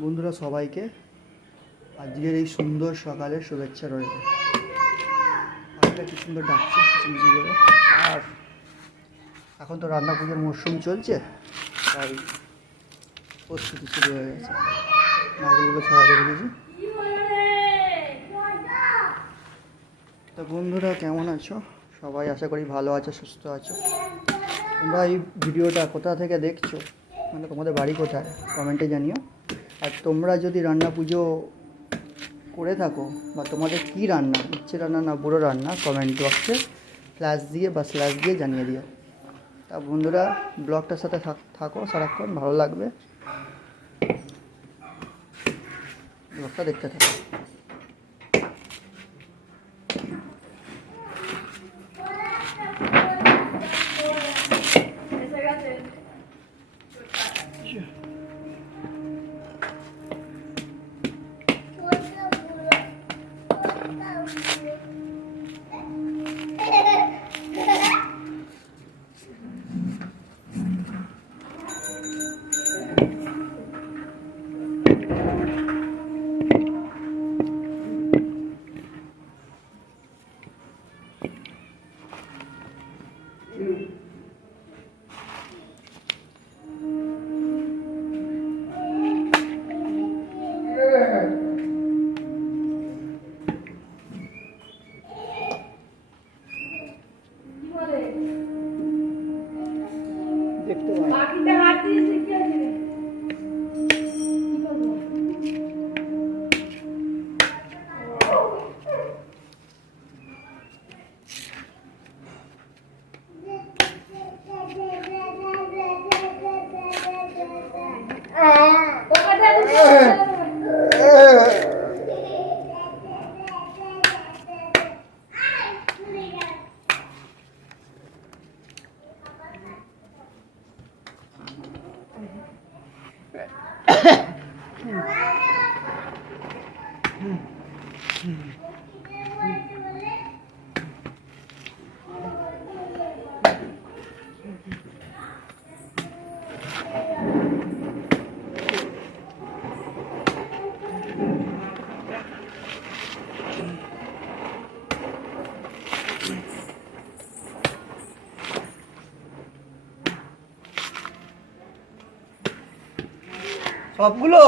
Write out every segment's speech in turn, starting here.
বন্ধুরা সবাইকে আজকের এই সুন্দর সকালে শুভেচ্ছা রইল। পাখিটা কি সুন্দর ডাকছে চিমচি করে। আর এখন তো রান্না পুজোর মরশুম চলছে, তাই প্রস্তুতি শুরু হয়ে গেছে। নারকেলগুলো ছড়াতে বলেছি। তা বন্ধুরা কেমন আছো সবাই? আশা করি ভালো আছো, সুস্থ আছো। তোমরা এই ভিডিওটা কোথা থেকে দেখছো, মানে তোমাদের বাড়ি কোথায় কমেন্টে জানিও। আর তোমরা যদি রান্না পুজো করে থাকো বা তোমাদের কী রান্না, ইচ্ছে রান্না না বুড়ো রান্না, কমেন্ট বক্সে ফ্ল্যাশ দিয়ে বা স্ল্যাশ দিয়ে জানিয়ে দিও। তা বন্ধুরা ব্লগটার সাথে থাকো সারাক্ষণ, ভালো লাগবে, ব্লগটা দেখতে থাকো। দেখতে সবগুলো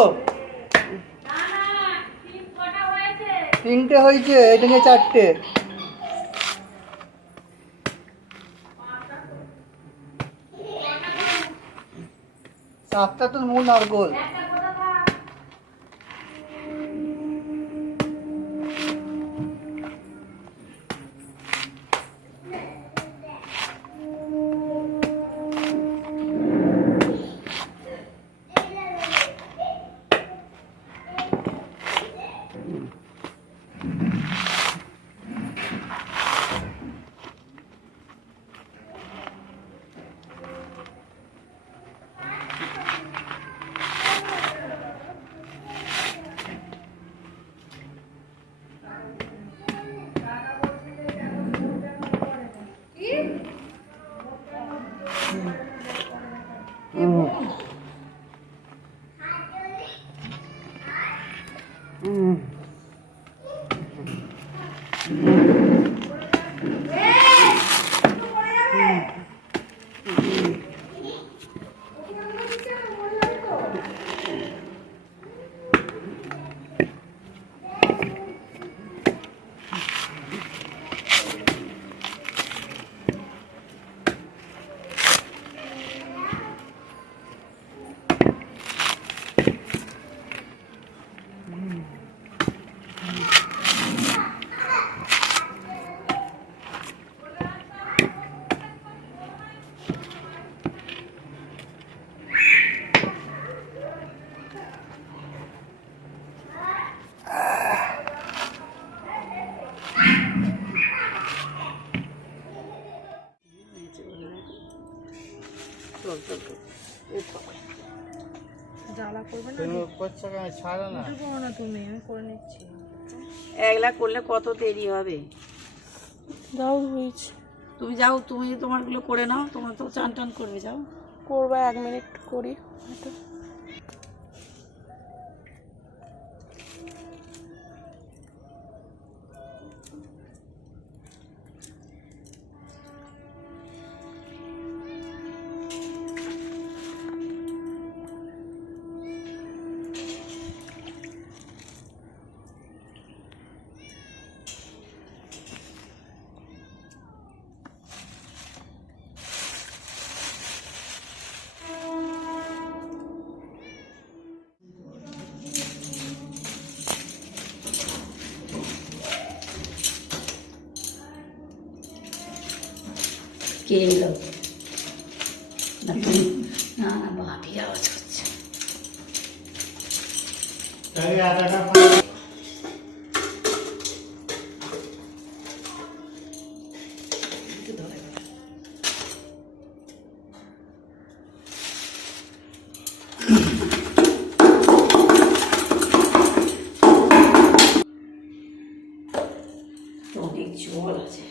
তিনটে হয়েছে, এটা নিয়ে চারটে। সাতটা তো মূল নারকোল। জ্বালা করবে না, ছাড়া না তুমি, আমি করে নিচ্ছি। একলা করলে কত দেরি হবে। যাও হয়েছে, তুমি যাও, তুমি তোমারগুলো করে নাও, তোমার তো চান টান করবে, যাও করবা 1 মিনিট করি। কে এলো? না তুমি? না না, বাটির আওয়াজ হচ্ছে। অনেক জল আছে।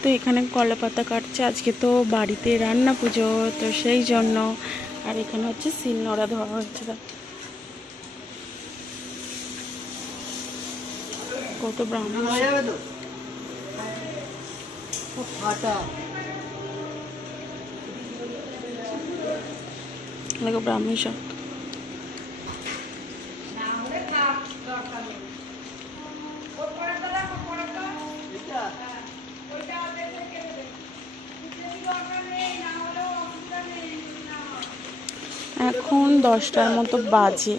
তো এখানে কলা পাতা কাটছে, আজকে তো বাড়িতে রান্না পুজো, তো সেই জন্য। আর এখানে হচ্ছে শিলনোড়া ধোয়া হচ্ছে। কত ব্রাহ্মণ হয়ে যাবে তো ফাটা। ব্রাহ্মী সব এখন 10টার মতো বাজে।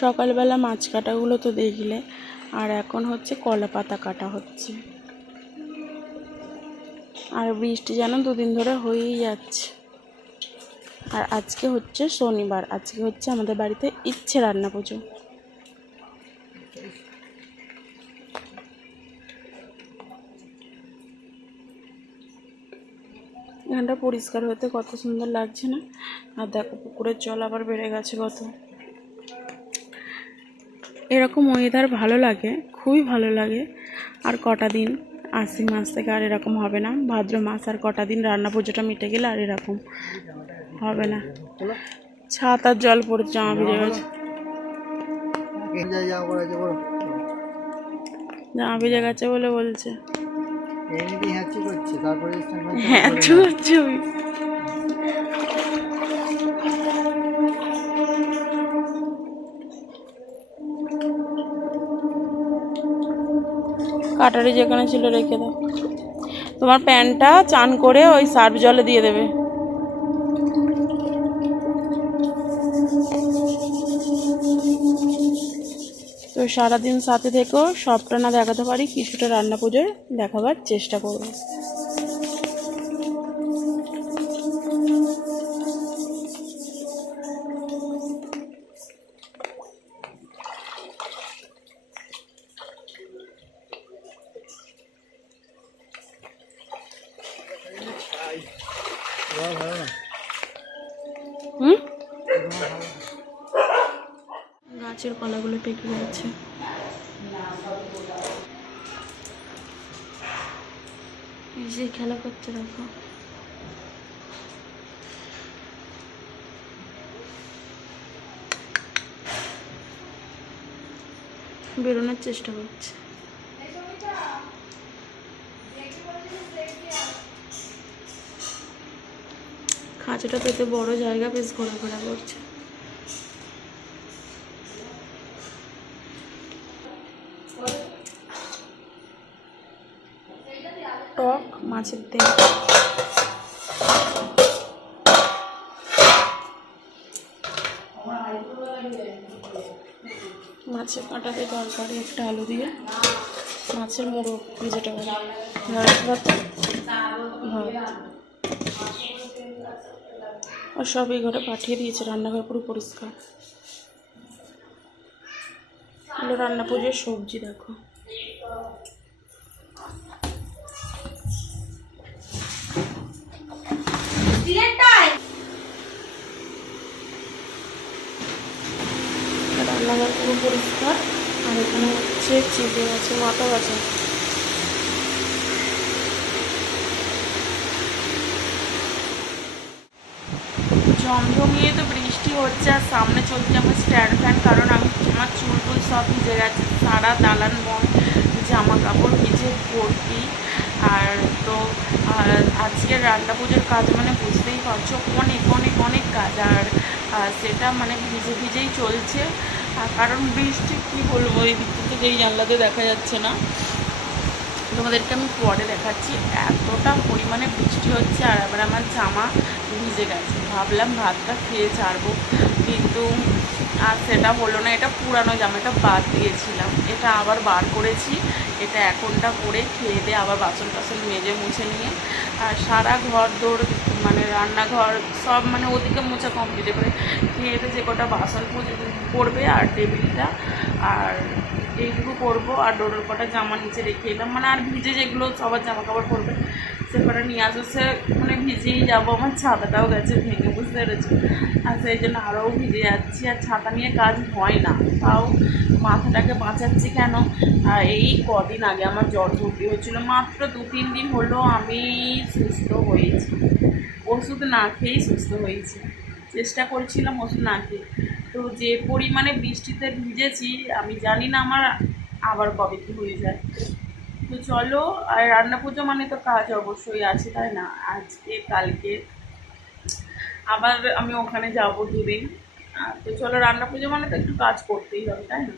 সকালবেলা মাছ কাটাগুলো তো দেখলে, আর এখন হচ্ছে কলা পাতা কাটা হচ্ছে। আর বৃষ্টি যেন 2 দিন ধরে হয়েই যাচ্ছে। আর আজকে হচ্ছে শনিবার, আজকে হচ্ছে আমাদের বাড়িতে ইচ্ছে রান্না পুজো। এখানটা পরিষ্কার হতে কত সুন্দর লাগছে না? আর দেখো পুকুরের জল আবার বেড়ে গেছে কত। এরকম ওয়েদার ভালো লাগে, খুবই ভালো লাগে। আর কটা দিন, আশ্বিন মাস থেকে আর এরকম হবে না। ভাদ্র মাস আর কটা দিন, রান্না পুজোটা মিটে গেলে আর এরকম হবে না। ছাতার জল পড়ে জামা ভিজে গেছে, জামা ভিজে গেছে বলে বলছে হ্যাঁ করছে। কাটারি যেখানে ছিল রেখে দাও। তোমার প্যান্টটা চান করে ওই সার্ফ জলে দিয়ে দেবে। তো সারাদিন সাথে থেকেও সবটা না দেখাতে পারি, কিছুটা রান্না পুজোয় দেখাবার চেষ্টা করবো। গাছের কলাগুলো পেকে গেছে। এই যে খেলা করছে দেখো। বেরোনোর চেষ্টা করছে। খাঁচাটা পেতে বড় জায়গা, বেশ ঘোরাফেরা করছে। টক মাছের তেল, মাছের কাঁটাতে তরকারি, একটা আলু দিয়ে মাছের মোড়ক ভেজিটেবল, ভাত আর সব এই ঘরে পাঠিয়ে দিয়েছে। রান্নাঘর পুরো পরিষ্কার। এগুলো রান্না পুজোর সবজি দেখো। রান্নাঘর পুরো পরিষ্কার। আর এখানে হচ্ছে চিংড়ি মাছের মাথা ভাজা। জমজমিয়ে তো বৃষ্টি হচ্ছে, আর সামনে চলছে আমার স্ট্যান্ড ফ্যান, কারণ আমার চুল টুল সব ভিজে গেছে, সারা দালান মন জামা কাপড় ভিজে ভর্তি। আর তো আজকের রান্না পুজোর কাজ মানে বুঝতেই পারছো অনেক অনেক অনেক কাজ, আর সেটা মানে ভিজে ভিজেই চলছে। কারণ বৃষ্টি কী বলবো, এই দিক থেকে এই জানলাতে দেখা যাচ্ছে না, তোমাদেরকে আমি পরে দেখাচ্ছি। এতটা পরিমাণে বৃষ্টি হচ্ছে, আর আবার আমার জামা ভিজে গেছে। ভাবলাম ভাতটা খেয়ে ছাড়বো, কিন্তু আর সেটা হলো না। এটা পুরানো জামা, এটা বাদ দিয়েছিলাম, এটা আবার বার করেছি। এটা এখনটা করে খেয়ে দিয়ে আবার বাসন টাসন মেজে মুছে নিয়ে আর সারা ঘর দৌড় মানে রান্নাঘর সব মানে ওদিকে মোছা কমপ্লিট করে খেয়ে দিয়ে যে কটা বাসন পড়বে আর টেবিলটা আর এইটুকু করবো, আর ডোরের কটা জামা নিচে রেখে এলাম, মানে আর ভিজে যেগুলো সবার জামা কাপড় পরবে সে কটা নিয়ে আসবো। সে মানে ভিজেই যাবো, আমার ছাতাটাও গেছে ভেঙে, বুঝতে পেরেছি। আর সেই জন্য আরও ভিজে যাচ্ছি, আর ছাতা নিয়ে কাজ হয় না, তাও মাথাটাকে বাঁচাচ্ছি কেন। এই কদিন আগে আমার জ্বর সর্দি হয়েছিল, মাত্র 2-3 দিন হলো আমি সুস্থ হয়েছি, ওষুধ না খেয়েই সুস্থ হয়েছি। চেষ্টা করছিলাম ওষুধ না খেয়ে, তো যে পরিমাণে বৃষ্টিতে ভিজেছি আমি জানি না আমার আবার কবে কী হয়ে যায়। তো চলো, আর রান্না পুজো মানে তো কাজ অবশ্যই আছে, তাই না? আজকে কালকে আবার আমি ওখানে যাব 2 দিন। তো চলো, রান্না পুজো মানে তো একটু কাজ করতেই হবে, তাই না?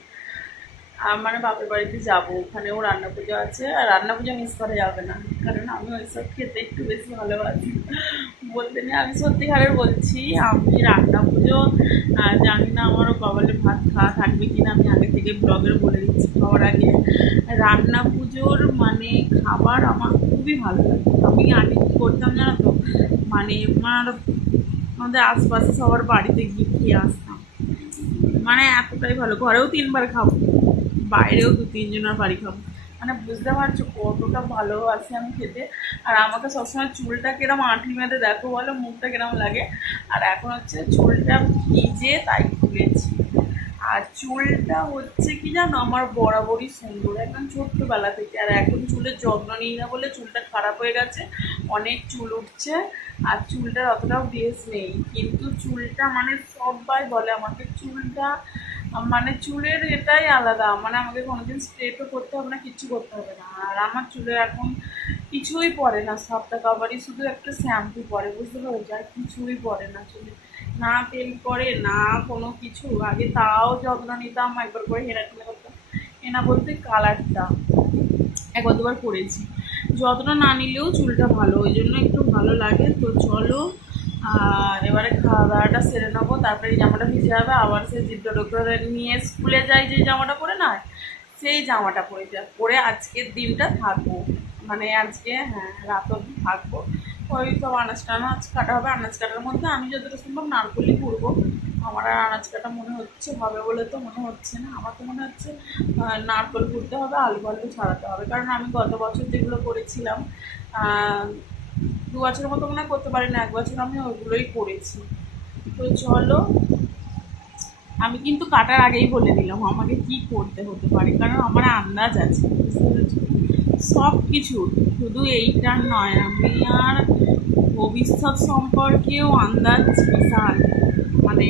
মানে বাপের বাড়িতে যাবো, ওখানেও রান্না পুজো আছে, আর রান্না পুজো মিস করা যাবে না, কারণ আমি ওইসব খেতে একটু বেশি ভালোবাসি। বলতে নেই, আমি সত্যিকারের বলছি, আমি রান্না পুজো জানি না আমার কপালে ভাত খাওয়া থাকবে কিনা, আমি আগে থেকে ব্লগের বলে দিচ্ছি খাওয়ার আগে। রান্না পুজোর মানে খাবার আমার খুবই ভালো লাগে। আমি আগে কী করতাম জানো তো, মানে আমাদের আশপাশে সবার বাড়িতে গিয়ে খেয়ে আসতাম, মানে এতটাই ভালো। ঘরেও 3 বার খাবো, বাইরেও 2-3 জনের বাড়ি খাবো, মানে বুঝতে পারছো কতটা ভালোবাসি আমি খেতে। আর আমাকে সবসময় চুলটা কিরম আঁঠি মেঁধে দেখো বলো, মুখটা কিরম লাগে। আর এখন হচ্ছে চুলটা ভিজে তাই খুলেছি। আর চুলটা হচ্ছে কি জানো, আমার বরাবরই সুন্দর একদম ছোট্টবেলা থেকে। আর এখন চুলের যত্ন নিই না বলে চুলটা খারাপ হয়ে গেছে, অনেক চুল উঠছে, আর চুলটার অতটাও বেশ নেই। কিন্তু চুলটা মানে সবাই বলে আমাকে চুলটা মানে চুলের এটাই আলাদা, মানে আমাকে কোনোদিন স্ট্রেটও করতে হবে না, কিচ্ছু করতে হবে না। আর আমার চুলে এখন কিছুই পড়ে না, সবটা কাবারই শুধু একটা শ্যাম্পু পরে, বুঝতে পারছো, আর কিছুই পড়ে না চুলে, না তেল পরে না কোনো কিছু। আগে তাও যত্ন নিতাম, একবার করে হেনা টেনা করতাম, হেনা বলতে কালারটা একবার 2বার করেছি। যত্ন না নিলেও চুলটা ভালো, ওই জন্য একটু ভালো লাগে। তো চলো, এবারে খাওয়া দাওয়াটা সেরে নেবো, তারপরে এই জামাটা ভিজে যাবে, আবার সেই জিদ্দা নিয়ে স্কুলে যাই যে জামাটা পরে না, সেই জামাটা পরে আজকের দিনটা থাকবো, মানে আজকে হ্যাঁ রাত অবধি থাকবো। ওই সব আনাজ টানাজ কাটা হবে, আনাজ কাটার মধ্যে আমি যতটা সম্ভব নারকলি করবো। আমার আর আনাজ কাটা মনে হচ্ছে হবে বলে তো মনে হচ্ছে না, আমার তো মনে হচ্ছে নারকল করতে হবে, আলু আলু ছাড়াতে হবে। কারণ আমি গত বছর যেগুলো করেছিলাম 2 বছরের মতো মনে করতে পারি না, 1 বছর আমি ওইগুলোই করেছি। তো চলো, আমি কিন্তু কাটার আগেই বলে দিলাম আমাকে কি করতে হতে পারে, কারণ আমার আন্দাজ আছে, বুঝতে পেরেছি সব কিছু, শুধু এইটা নয়, আমি আর ভবিষ্যৎ সম্পর্কেও আন্দাজ বিশাল, মানে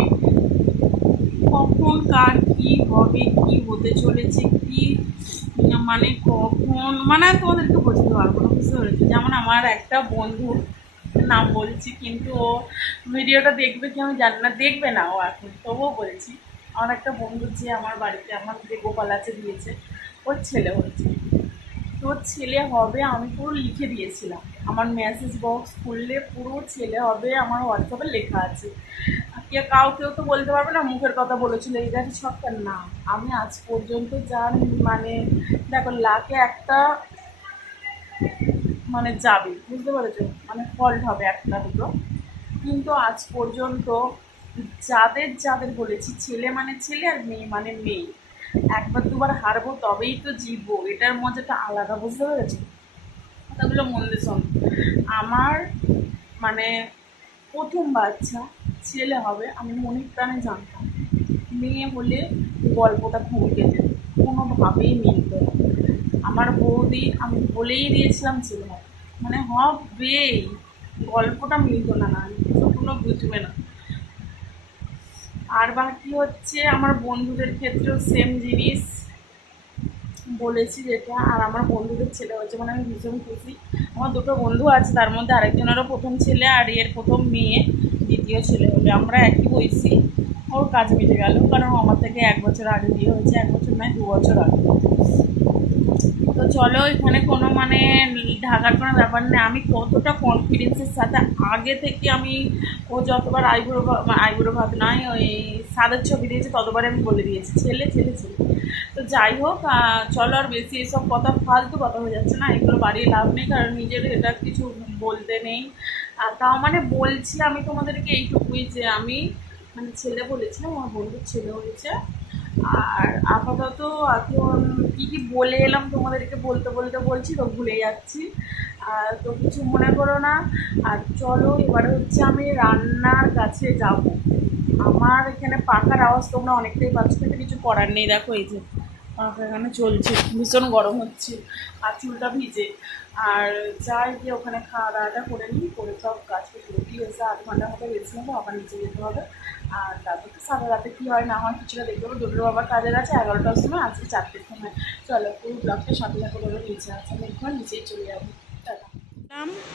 কখন কার কী হবে, কী হতে চলেছে, কী মানে কখন, মানে তোমাদেরকে বোঝাতে পারবো না, বুঝতে পেরেছি। যেমন আমার একটা বন্ধু, নাম বলছি কিন্তু ও ভিডিওটা দেখবে কি আমি জানি না, দেখবে না ও এখন, তবুও বলছি। আমার একটা বন্ধু যে আমার বাড়িতে আমার যে গোপাল আছে দিয়েছে, ওর ছেলে হচ্ছে, তোর ছেলে হবে, আমি পুরো লিখে দিয়েছিলাম, আমার মেসেজ বক্স খুললে পুরো ছেলে হবে, আমার হোয়াটসঅ্যাপে লেখা আছে। কেউ তো বলতে পারবে না মুখের কথা বলেছিল, এই গাড়ি সবটার নাম। আমি আজ পর্যন্ত জানি মানে দেখো লাখে একটা মানে যাবে, বুঝতে পেরেছো, মানে ফল্ট হবে 1-2, কিন্তু আজ পর্যন্ত যাদের যাদের বলেছি ছেলে মানে ছেলে আর মেয়ে মানে মেয়ে, একবার দুবার হারবো তবেই তো জিতবো, এটার মজাটা আলাদা, বুঝতে পেরেছো? কথাগুলো মন দিয়ে শোন। আমার মানে প্রথম বাচ্চা ছেলে হবে আমি মনে প্রাণে জানতাম, মেয়ে হলে গল্পটা থমকে যেত, কোনোভাবেই মিলত না। আমার বৌদি আমি বলেই দিয়েছিলাম ছেলে হবে, মানে হবেই, গল্পটা মিলত না, না কোনো বুঝবে না। আর বাকি হচ্ছে আমার বন্ধুদের ক্ষেত্রেও সেম জিনিস বলেছি যেটা, আর আমার বন্ধুদের ছেলে হয়েছে মানে আমি ভীষণ খুশি। আমার দুটো বন্ধু আছে, তার মধ্যে আরেকজনেরও প্রথম ছেলে আর এর প্রথম মেয়ে, দ্বিতীয় ছেলে হলে। আমরা একই বয়সী, ওর কাজ মিটে গেল, কারণ আমার থেকে 1 বছর আগে বিয়ে হয়েছে, 1 বছর নয় 2 বছর আগে। তো চলো, এখানে কোনো মানে ঢাকার কোনো ব্যাপার নেই। আমি কতটা কনফিডেন্সের সাথে আগে থেকে আমি, ও যতবার আইবুড়ো ভাত নয় ওই সাদের ছবি দিয়েছে ততবারে আমি বলে দিয়েছি ছেলে ছেলে ছেলে। তো যাই হোক, চলো আর বেশি এসব কথা, ফালতু কথা হয়ে যাচ্ছে না, এগুলো বাড়িয়ে লাভ নেই, কারণ নিজের এটা কিছু বলতে নেই। তাও মানে বলছি আমি তোমাদেরকে এইটুকুই যে আমি মানে ছেলে বলেছিলাম, আমার বন্ধুর ছেলে হয়েছে। আর আপাতত এখন কী কী বলে এলাম তোমাদেরকে বলতে বলতে বলছি তো ভুলে যাচ্ছি, তো কিছু মনে করো না। আর চলো এবারে হচ্ছে আমি রান্নার কাছে যাব। আমার এখানে পাখার আওয়াজ তোমরা অনেকটাই পাচ্ছ, কিন্তু কিছু করার নেই, দেখো এই যে পাখা এখানে চলছে, ভীষণ গরম হচ্ছে আর চুলটা ভিজে। আর যাই গিয়ে ওখানে খাওয়া দাওয়াটা করে নিই, করে সব কাজ করে রুটি হয়েছে, 8 ঘন্টার মতো বেশি নেবো, আবার নিচে যেতে হবে। আর তারপর তো সারা রাতে কী হয় না হয় কিছুটা দেখতে হবে। দুটোর আবার কাজের আছে 11টার সময়, আজকে 4টের সময়। চলো পুরো ব্লগটা সাথে সাথে করে নিচে আছে, আমি একবার নিচেই চলে যাবো।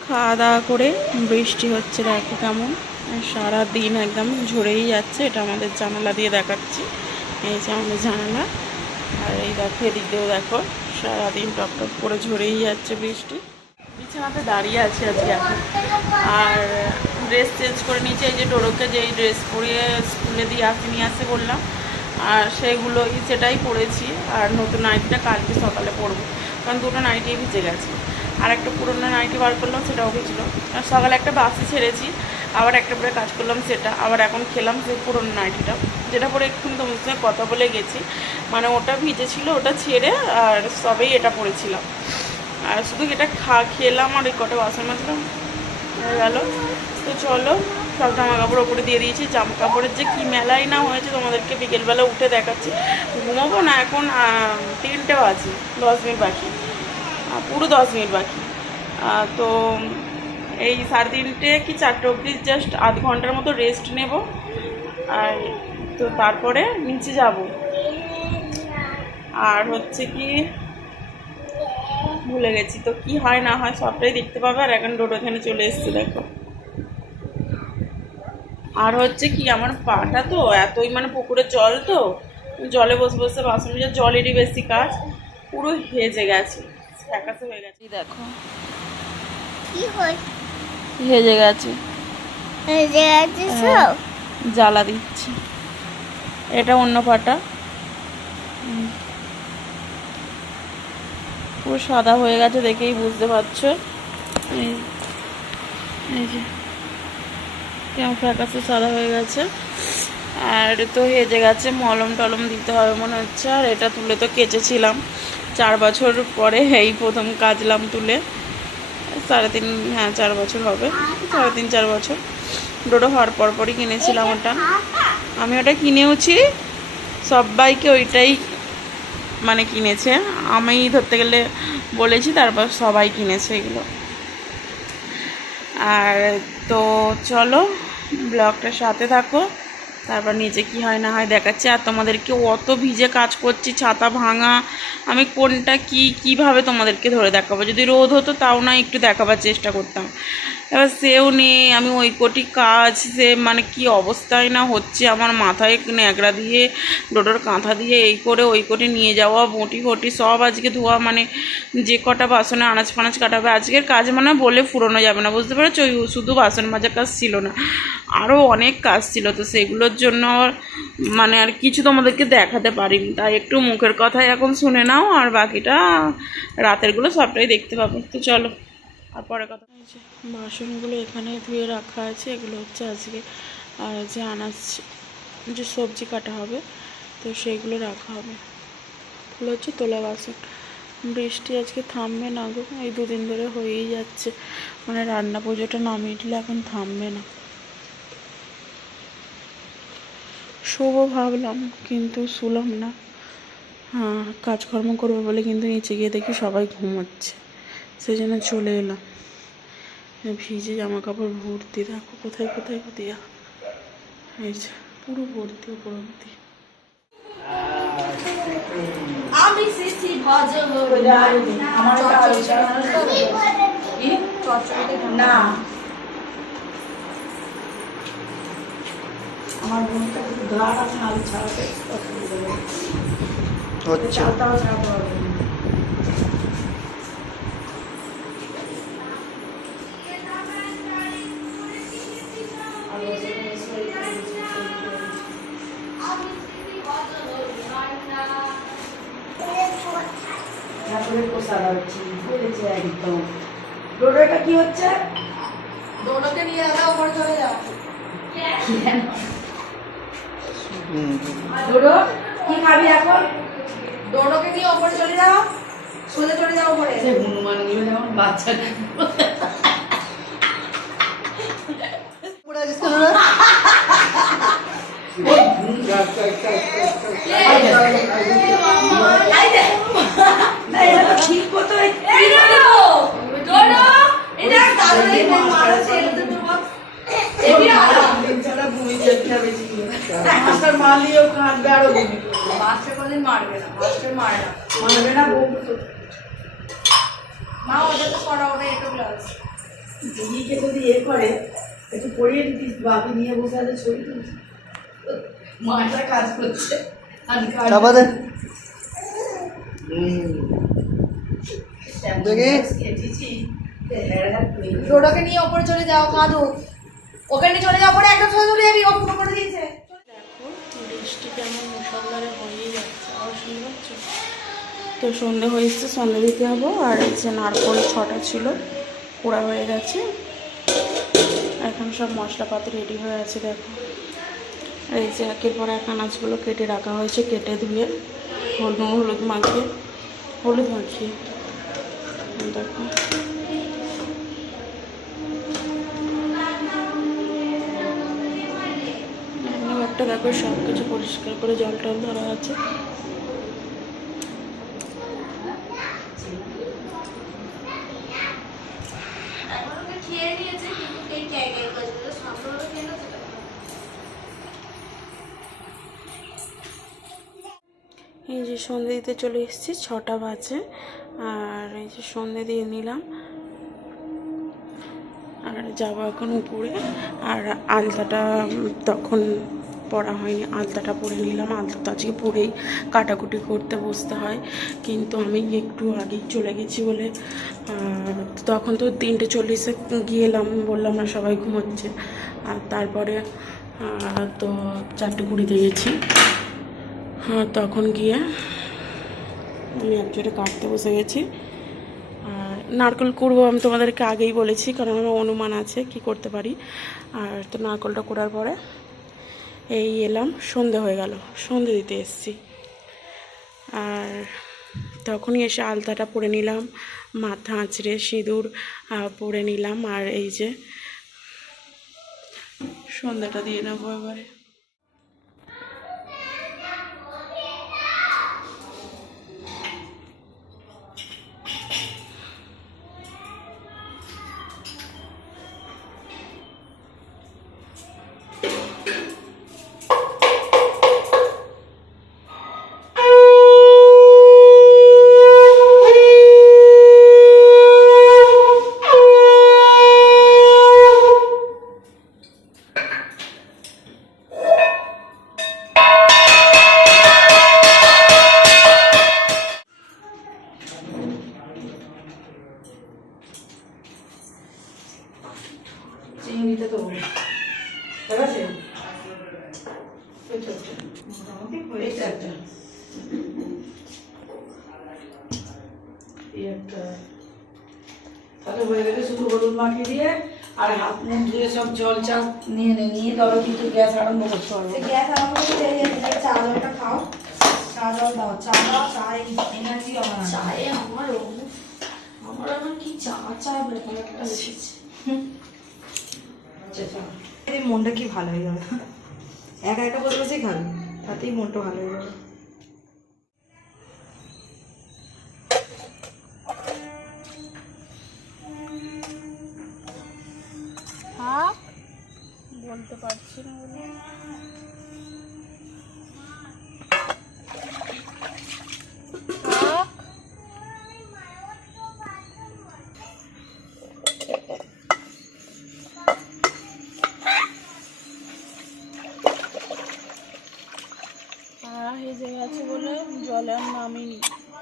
খাওয়া দাওয়া করে বৃষ্টি হচ্ছে, দেখো কেমন সারা দিন একদম ঝরেই যাচ্ছে। এটা আমাদের জানালা দিয়ে দেখাচ্ছি, এই যে আমাদের জানালা, আর এই দেখো এদিক দিয়েও দেখো সারাদিন টপ টপ করে ঝরেই যাচ্ছে বৃষ্টি। বিছানাতে দাঁড়িয়ে আছি আজকে এখন, আর ড্রেস চেঞ্জ করে নিয়েছি। এই যে ডোরোকে যেই ড্রেস পরিয়ে স্কুলে নিয়ে আসতে বললাম, আর সেটাই পরেছি। আর নতুন নাইটিটা কালকে সকালে পরবো, কারণ দুটো নাইটি ভিজে গেছে। আর একটা পুরোনো নাইটি বার করলাম, সেটাও ভিজলো। আর সকালে একটা বাসি ছেড়েছি, আবার একটা পরে কাজ করলাম সেটা, আবার এখন খেলাম সেই পুরোনো নাইটিটা, যেটা পরে একটু তোমার সঙ্গে কথা বলে গেছি। মানে ওটা ভিজেছিল, ওটা ছেড়ে আর সবেই এটা পরেছিলাম। আর শুধু এটা খেলাম আর এই কটা বাসন মাজলাম হয়ে গেল। তো চলো, সব জামা কাপড় ওপরে দিয়ে দিয়েছি। জামা কাপড়ের যে কী মেলাই না হয়েছে তোমাদেরকে বিকেলবেলা উঠে দেখাচ্ছি। ঘুমাবো না এখন, 3টে বাজে, 10 মিনিট বাকি, পুরো 10 মিনিট বাকি। তো এই 3:30 কি 4টে অবধি জাস্ট আধ ঘন্টার মতো রেস্ট নেব, আর তো তারপরে নিচে যাব। আর হচ্ছে কি ভুলে গেছি, তো কি হয় না হয় সবটাই দেখতে পাবে। আর এখন ডোডো এখানে চলে এসছে, দেখো। আর হচ্ছে কি আমার পাটা তো এতই মানে পুকুরের জল, তো জলে বসে বসে বাসন মেজে, জলেরই বেশি কাজ, পুরো হেজে গেছে, ফ্যাকাসে হয়ে গেছে। দেখো কি হয়, হেজে গেছে, সব জ্বালা দিচ্ছি। এটা অন্য পাটা পুরো সাদা হয়ে গেছে, দেখেই বুঝতে পারছো। এই যে কেমন ফ্যাকাসে সাদা হয়ে গেছে, আর তো হেজে গেছে, মলম টলম দিতে হবে মনে হচ্ছে। আর এটা তুলে তো কেচেছিলাম 4 বছর পরে, এই প্রথম কাচলাম তুলে। 4 বছর হবে, 4 বছর। ডোডো হওয়ার পরই কিনেছিলাম ওটা, আমি ওটা কিনেওছি, সবাইকে ওইটাই মানে কিনেছে, আমি ধরতে গেলে বলেছি, তারপর সবাই কিনেছে এগুলো। আর তো চলো ব্লগটার সাথে থাকো, তারপর নিচে কি হয় না হয় দেখাচ্ছি। আর তোমাদেরকে অত ভিজে কাজ করছি, ছাতা ভাঙা, আমি কোনটা কিভাবে তোমাদেরকে ধরে দেখাবো। যদি রোদ হতো তাও না একটু দেখাবার চেষ্টা করতাম, এবার সেও নেই। আমি ওই কোটি কাজ, সে মানে কি অবস্থায় না হচ্ছে আমার, মাথায় ন্যাকড়া দিয়ে ডোডোর কাঁথা দিয়ে এই করে ওই কোটি নিয়ে যাওয়া, বটি ফটি সব আজকে ধোয়া, মানে যে কটা বাসনে আনাজ ফানাজ কাটাবে আজকের কাজ মানে বলে ফুরোনো যাবে না, বুঝতে পেরেছো। ওই শুধু বাসন মাজার কাজ ছিল না, আরও অনেক কাজ ছিল। তো সেগুলোর জন্য মানে আর কিছু তোমাদেরকে দেখাতে পারিনি, তাই একটু মুখের কথাই এখন শুনে নাও, আর বাকিটা রাতেরগুলো সবটাই দেখতে পাবে। তো চলো আর পরে কথা। বাসনগুলো এখানে ধুয়ে রাখা আছে, এগুলো হচ্ছে আজকে আর যে আনাজ যে সবজি কাটা হবে তো সেইগুলো রাখা হবে। এগুলো হচ্ছে তোলা বাসন। বৃষ্টি আজকে থামবে না গো, এই দুদিন ধরে হয়েই যাচ্ছে, মানে রান্না পুজোটা না মিটলে এখন থামবে না। শুভ ভাবলাম কিন্তু শুলাম না, হ্যাঁ কাজকর্ম করবো বলে, কিন্তু নিচে গিয়ে দেখি সবাই ঘুমোচ্ছে, সেই জন্য চলে এলাম। ভিজে জামা কাপড় ভর্তি, দেখো কোথায় কোথায় দেয়া, এই যে পুরো ভর্তি উপর অব্দি। আমি সিসি বাজো আমার না আমার বোনটা একটু ঘাড় আছে, আলু ছাড়াতে হচ্ছে চালটাও ছাড়াতে হবে। ঠাকুরের প্রসাদ হচ্ছে বলেছে একদম। ডোডোটা কি হচ্ছে? ডোডোকে নিয়ে দাদা ওপরে চলে যাও। ডোডো কি খাবি এখন? ডোডোকে নিয়ে ওপরে চলে যাও, সোজা চলে যাও ওপরে। সে হনুমান গুলো যেমন বাচ্চা পড়ে আছিস কেন রে? না এটা তো ঠিক মতো এই ডোডো, ডোডো এটা দাদুই মারছে, এটা তো তোমার এবি আলা ছাড়া ভূমি চেষ্টা বেশি মাস্টার মারলিও কাঁদবে আরো ভূমি মাস্টার কোনদিন মারবে না, মাস্টার মারে না। মারবে না বউ তো মা ওটা তো সরা, ওটা একটু গ্লাস। দিদিকে যদি এ করে একটু পড়িয়ে দিতিস, বাপি নিয়ে বসে আছে ছবি তুলছে, মাটা কাজ করছে আর চাপা দে। দেখি। ডোডোকে নিয়ে ওপরে চলে যাও, কাঁদো ওখানে চলে যাও ওপরে, একদম সোজা চলে যাবি, ও পুরো করে দিয়েছে। দেখো বৃষ্টি কেমন মুষলধারে হয়েই যাচ্ছে, আবার শুনতে পাচ্ছ? তো সন্ধে হয়ে এসছে, সন্ধে দিতে হবো। আর এই যে নারকোল 6টা ছিল, পোড়া হয়ে গেছে। এখন সব মশলাপাতি রেডি হয়ে আছে। দেখো এই যে একের পর এক আনাজগুলো কেটে রাখা হয়েছে, কেটে ধুয়ে হলুদ মাখিয়ে দেখো একটা, দেখো সব কিছু পরিষ্কার করে জল টল ধরা আছে। খেয়ে নিয়েছে কিন্তু এই ক্যাকের কাজগুলো সামনে খেয়ে না। এই যে সন্ধে দিতে চলে এসেছি, 6টা বাজে। আর এই যে সন্ধে দিয়ে নিলাম, আর যাবো এখন উপরে। আর আলতাটা তখন পরা হয়নি, আলতাটা পরে নিলাম। আলতা তো আজকে পরেই কাটাকুটি করতে বসতে হয়, কিন্তু আমি একটু আগেই চলে গেছি বলে তখন তো 3:40 গিয়েলাম, বললাম না সবাই ঘুমোচ্ছে। আর তারপরে তো 4:20 গেছি। হ্যাঁ তখন গিয়ে আমি একজোটে কাটতে বসে গেছি। আর নারকেল কুড়বো, আমি তোমাদেরকে আগেই বলেছি, কারণ আমার অনুমান আছে কি করতে পারি। আর তো নারকেলটা কুড়ার পরে এই এলাম, সন্ধে হয়ে গেল, সন্ধে দিতে এসেছি। আর তখনই এসে আলতাটা পরে নিলাম, মাথা আঁচড়ে সিঁদুর পরে নিলাম। আর এই যে সন্ধ্যাটা দিয়ে নেবো এবারে। চিংড়িটা তো ঠিক আছে, মোটামুটি এটা একটা তাহলে হয়ে গেলে শুধু হলুদ মাখিয়ে দিয়ে আর হাত মুখ ধুয়ে সব জল চাল নিয়ে তবে কিন্তু গ্যাস আরম্ভ করতে হবে। গ্যাস আরম্ভ করতে চাল জলটা খাও, চা জল দাও, চা দাও, চায় এনার্জি আমার চায়ে আমার আবার কি চা ব্যাপার একটা এসেছে। মনটা কি ভালো হয়ে যাবে, একা একা বসে বসেই খাবে, তাতেই মনটা ভালো হয়ে যাবে। বলতে পারছি না বলে হেজে গেছে বলে জলে আর নামিনি,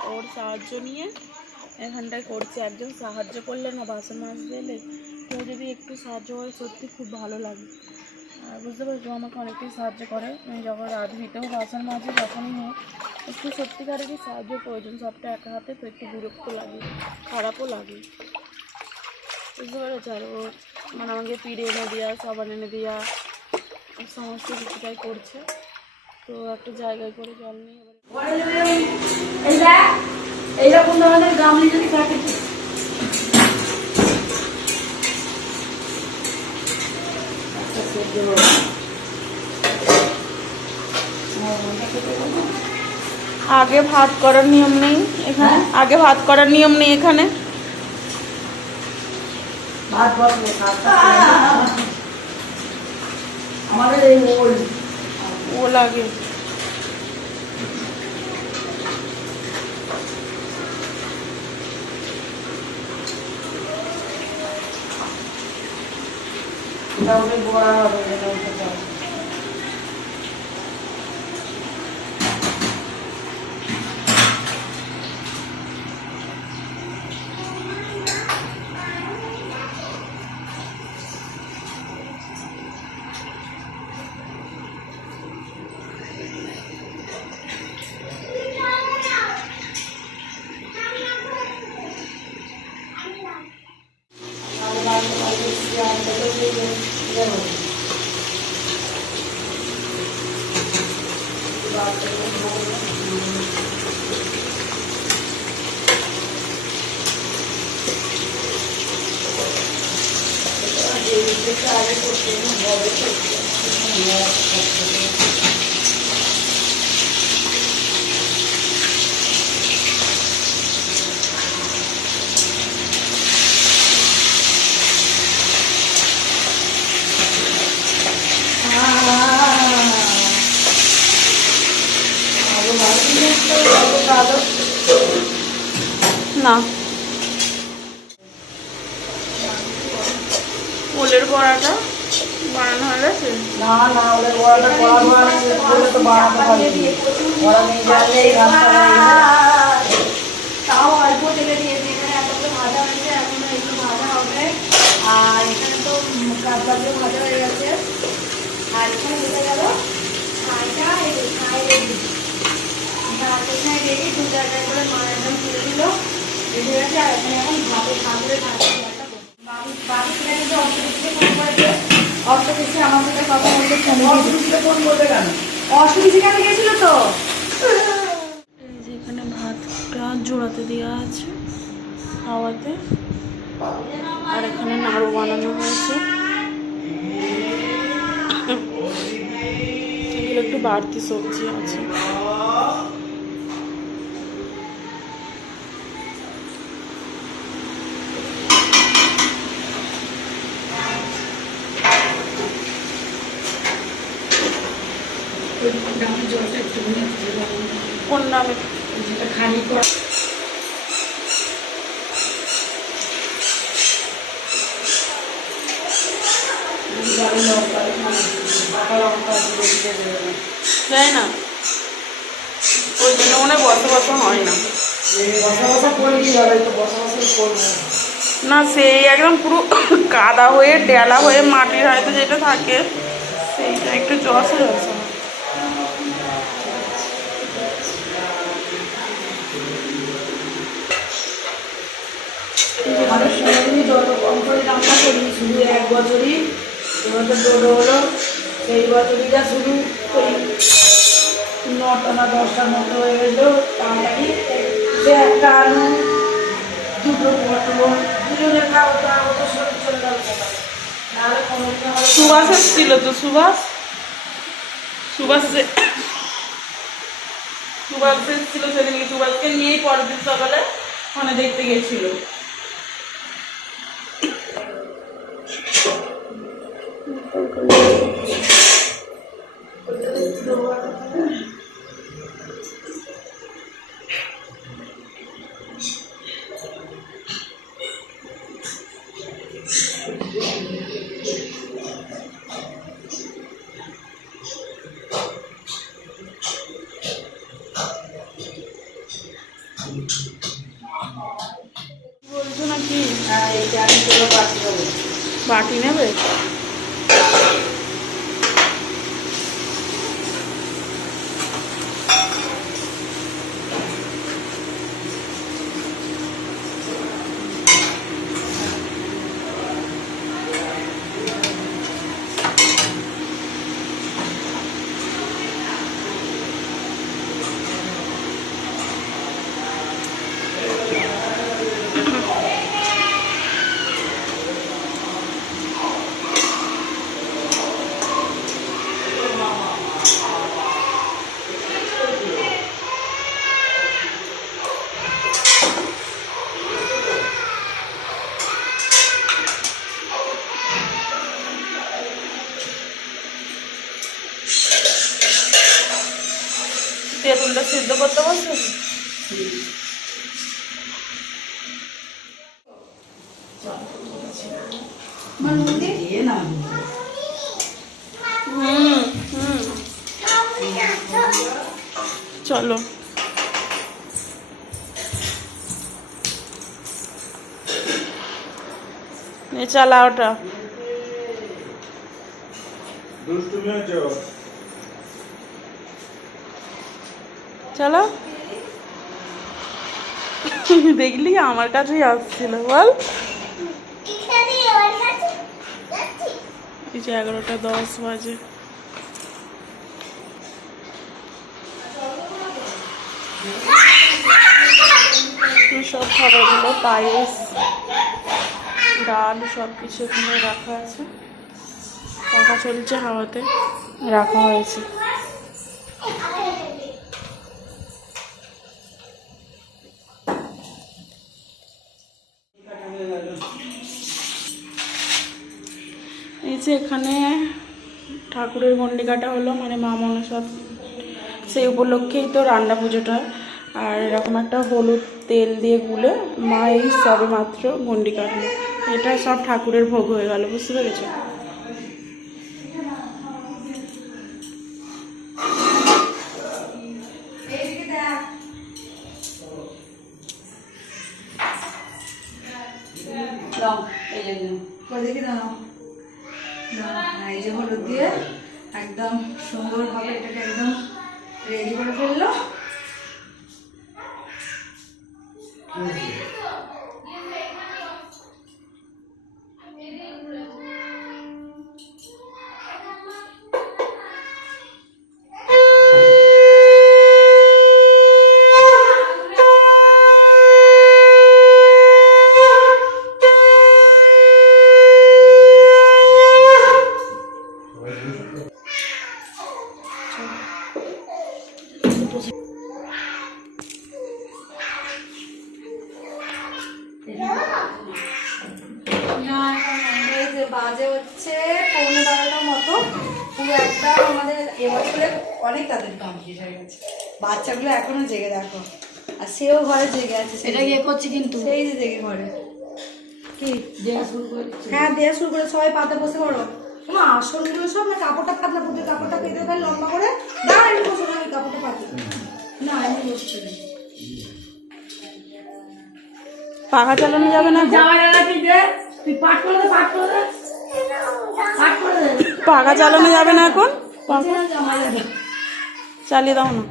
ওর সাহায্য নিয়ে এখানটায় করছি। একজন সাহায্য করলে না বাসন মাজতে এলে কেউ যদি একটু সাহায্য করে সত্যি খুব ভালো লাগে। আর বুঝতে পারছো আমাকে অনেকটাই সাহায্য করে। আমি যখন রাঁধুনিতেও বাসন মাজি তখনই হোক একটু সত্যিকারেরই সাহায্য প্রয়োজন। সবটা একা হাতে তো একটু বিরক্ত লাগে, খারাপও লাগে, বুঝতে পেরেছো। আর ও মানে আমাকে পিড়ে এনে দেওয়া, সাবান এনে দেওয়া, সমস্ত কিছুটাই করছে। তো একটা জায়গায় করে জল নিয়ে এইরকম ধরনের গামলি যদি থাকে আগে ভাত করার নিয়ম নেই এখানে, আগে ভাত করার নিয়ম নেই এখানে। ভাত বসলে আমাদের এই ও লাগে মোটামুটি বড়া হবে যেটা উঠে যাবে। না ওলের বড়াটা বানানো হয়ে গেছে। না না ওদের বড়াটা করা বলে তো বানাতে পারবি, বড়া নিয়ে গেলে এই রাস্তা তাও অল্প তেলে দিয়েছি। এখানে এতগুলো ভাজা হয়েছে, এখন একটু ভাজা হবে। আর এখানে তো কাঁচবাগুলো ভাজা হয়ে গেছে। আর এখানে বোঝা গেল ছাইটা ছাই রেডি, ছাই রেডি। দু জায়গায় করে মা একদম তুলে দিল, রেডি হয়ে গেছে। আর এখানে এখন ভাতে ঠাকুরে থাকছে একটা বাবু ছেলে কিন্তু অষ্টমীতে ফোন করেছে। অষ্টমীতে আমার সাথে কথা বলতে ফোন করবে কেন? অষ্টমী কেন গিয়েছিল তো। এই যে এখানে ভাতটা জোড়াতে দেওয়া আছে হাওয়াতে, আর এখানে নাড়ু বানানো হয়েছে। এগুলো একটু বাড়তি সবজি আছে। জলটা একটু কোন নামে খালি করে দেয় না, ওই জন্য মনে হয় বসা বসা হয় না। বসা বসা করলেই হবে, তো বসা বসা করবো না সেই একদম পুরো কাদা হয়ে ডেলা হয়ে মাটির হাড়িতে যেটা থাকে সেইটা একটু জসে জসে। অনেক সময় যত কম করে রান্না করি, শুধু এক বছরই এবছর ডোডো হলো, সেই বছরই যা শুরু করি 9টা না 10টার মতো হয়ে এলো। তাড়াতাড়ি যে একটা আলু, দুটো পটল, দুজনে খাওয়া দাওয়া তো শরীর চলে গেল সকালে। নাহলে কোনোদিন আমার সুভাষ এসেছিল তো, সুভাষ এসেছিল সেদিনকে। সুভাষকে নিয়েই পরের দিন সকালে ওখানে দেখতে গেছিল। বলছো নাকি এইটা আমি তোর পাঠিয়ে দেবো। বাটি নেবে? তেঁতুলটা সিদ্ধ করতে বলছো? দিয়ে নাও। হুম হুম, চলো। চালা ওটা। চলো। দেখলি আমার কাছেই আসছিল, বল। এই যে 11:10 বাজে। সব খাবারগুলো, পায়েস, ডাল, সব কিছু এখানে রাখা আছে। পাখা চলছে, হাওয়াতে রাখা হয়েছে। এই যে এখানে ঠাকুরের গন্ডি কাটা হলো, মানে মা মনসা, সেই উপলক্ষেই তো রান্না পুজোটা। আর এরকম একটা হলুদ তেল দিয়ে গুলে মা এই সবে মাত্র গন্ডি কাটলো। এটা সব ঠাকুরের ভোগ হয়ে গেল, বুঝতে পেরেছো? দেখি দাও, এই যে হলুদ দিয়ে একদম সুন্দরভাবে এটাকে একদম রেডি করে ফেললো। বাজে হচ্ছে 11:15 মতো। পুরো একটা আমাদের এবছরে অনেক তাদের কমপ্লিট হয়ে গেছে। বাচ্চাগুলো এখনো জেগে, দেখো। আর সেও ঘরে জেগে আছে। এটা ইয়ে করছে কিন্তু সেই যে জেগে ঘরে কি দেওয়া শুরু করেছে। হ্যাঁ, দেওয়া শুরু করে। সবাই পাতে বসে পড়ো। তোমার আসনগুলো সব না, কাপড়টা পাতলা পুঁতে, কাপড়টা পেতে ফেল লম্বা করে। দাঁড়া, এমনি বসো না, আমি কাপড়টা পাতি না, এমনি বসতে নেই। পাখা চালানো যাবে না? যাওয়া যাবে কি যে তুই পাঠ করে দে, পাঠ করে দে, পাঠ করে দে। পাখা চালানো যাবে না এখন? পাখা জামা যাবে, চালিয়ে দাও না।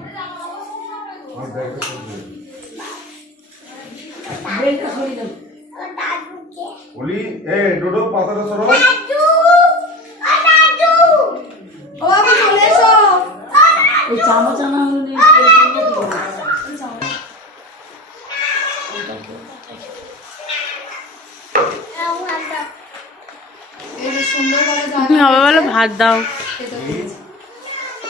বেলটা সরিয়ে দাও। ওলি এ ডোডো পাতাটা সরো। ও বাবা চলে এসো। ওই চামচ আনা সুন্দরভাবে আবার বলো ভাত দাও। খেতে দিয়েছে।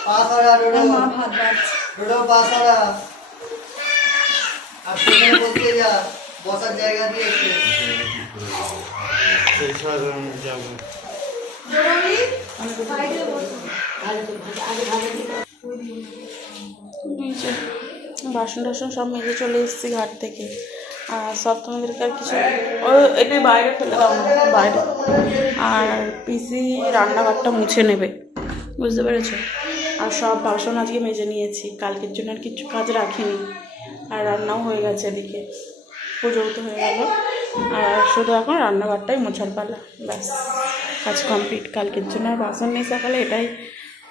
পাছাড়া ডোডো, মা ভাত বাড়ছে। ডোডো পাছাড়া। আর সেখানে বলতে যা, বসার জায়গা দিয়েছে। জরুরি সাইডে বসো। নিচে বাসন টাসন সব মেজে চলে এসেছি ঘাট থেকে। আর সব তোমাদেরকে আর কিছু এটাই বাইরে ফেলে দাও না, বাইরে। আর পিসি রান্নাঘরটা মুছে নেবে, বুঝতে পেরেছো? আর সব বাসন আজকে মেজে নিয়েছি, কালকের জন্য আর কিছু কাজ রাখিনি। আর রান্নাও হয়ে গেছে, এদিকে পুজোও তো হয়ে গেল। আর শুধু এখন রান্নাঘরটাই মোছার পালা, ব্যাস কাজ কমপ্লিট। কালকের জন্য আর বাসন নেই সকালে, এটাই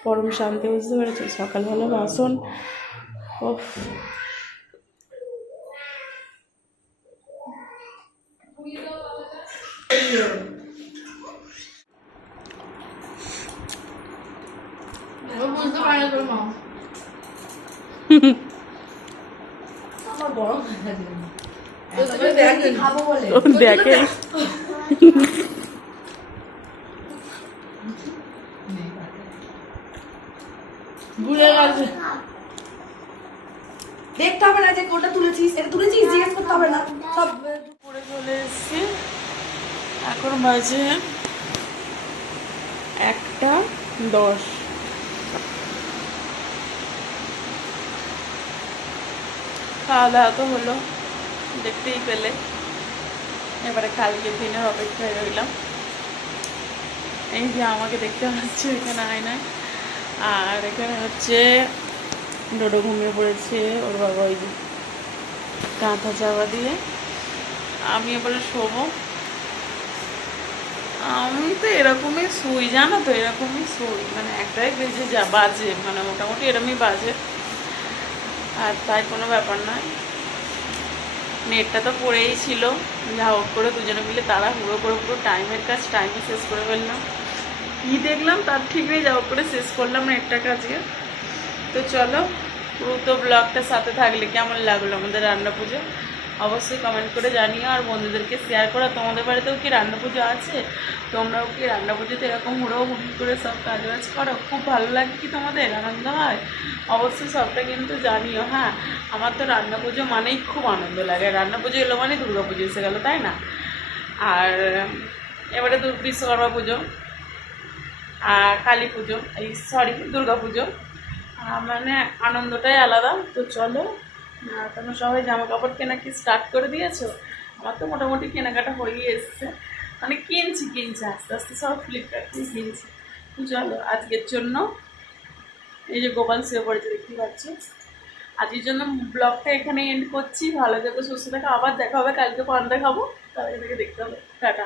পরম শান্তি, বুঝতে পেরেছো? সকালবেলা বাসন ওফ। বুঝতে পারে তোর মা। আমার গরম লাগে। খাবো বলে ও দেখে ভুলে গেছে। দেখতে হবে না যে কোনটা তুলেছিস, এটা তুলেছিস জিজ্ঞেস করতে হবে না সব। পরে চলে এসেছি, এখন বাজে 1:10। খাওয়া দাওয়া তো হলো, দেখতেই পেলে। এবারে কালকের দিনের অপেক্ষায় রইলাম। এই যে আমাকে দেখতে পাচ্ছি এখানে আয়নায়। আর এখানে হচ্ছে ডোডো ঘুমিয়ে পড়েছে, ওর বাবা ওই যে কাঁথা চাপা দিয়ে। আমি এবারে শোবো। আমি তো এরকমই শুই, জানো তো, এরকমই শুই, মানে একটাই বেজে বাজে, মানে মোটামুটি এরকমই বাজে। আর তাই কোনো ব্যাপার নয়। নেটটা তো পড়েই ছিল, যা হোক করে দুজনে মিলে তারা হুড়ো করে পুরো টাইমের কাজ টাইমে শেষ করে ফেললাম। কী দেখলাম তার ঠিক নেই, যা হোক করে শেষ করলাম নেটটা কাজকে। তো চলো, পুরো তো ব্লগটার সাথে থাকলে কেমন লাগলো আমাদের রান্না পুজো অবশ্যই কমেন্ট করে জানিও। আর বন্ধুদেরকে শেয়ার করো, তোমাদের বাড়িতেও কি রান্না পুজো আছে? তোমরাও কি রান্না পুজোতে এরকম হুড়োহুড়ি করে সব কাজ বাজ করো? খুব ভালো লাগে কি তোমাদের? আনন্দ হয়? অবশ্যই সবটা কিন্তু জানিও। হ্যাঁ, আমার তো রান্না পুজো মানেই খুব আনন্দ লাগে। রান্না পুজো এলো মানে দুর্গা পুজো এসে গেলো, তাই না? আর এবারে বিশ্বকর্মা পুজো আর কালী পুজো, দুর্গা পুজো, মানে আনন্দটাই আলাদা। তো চলো, তোমরা সবাই জামা কাপড় কেনা কি স্টার্ট করে দিয়েছো? আমার তো মোটামুটি কেনাকাটা হয়েই এসছে, মানে কিনছি আস্তে আস্তে সব ফ্লিপকার্ট থেকে কিনছি। তো চলো, আজকের জন্য এই যে গোপাল শুয়ে পড়েছে, দেখতে পাচ্ছি। আজকের জন্য ব্লগটা এখানে এন্ড করছি। ভালো থেকো, সুস্থ থাকো, আবার দেখা হবে কালকে। পান দেখাবো, তার থেকে দেখতে হবে। টাটা।